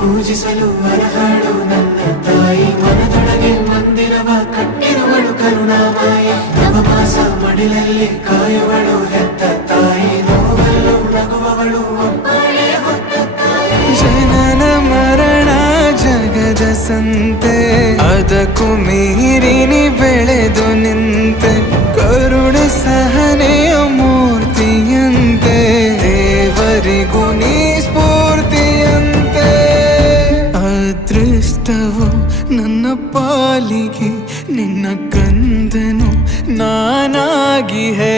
ಪೂಜಿಸಲು ಅರ್ಹಳು ನನ್ನ ತಾಯಿ. ಮನದೊಳಗೆ ಮಂದಿರವ ಕಟ್ಟಿರುವಳು ಕರುಣಾಮಾಯಿ. ನವಮಾಸ ಮಡಿಲಲ್ಲಿ ಕಾಯುವಳು ಹೆತ್ತ ತಾಯಿ. ನೋವಲ್ಲೂ ನಗುವವಳು ಒಬ್ಬಳೇ ಹೊತ್ತ ತಾಯಿ. ಜನನ ಮರಣ ಜಗದ ಸಂತೆ, ಅದಕ್ಕೂ ಮೀರಿನಿ ಬೆಳೆದು ನಿಂತೆ. ಕರುಣೆ ಸಹನೆಯ ಮೂರ್ತಿಯಂತೆ, ದೇವರಿಗೂ ನೀ ಸ್ಫೂರ್ತಿಯಂತೆ. ಅದೃಷ್ಟವು ನನ್ನ ಪಾಲಿಗೆ ನಿನ್ನ ಕಂದನು ನಾನಾಗಿ ಹೇ.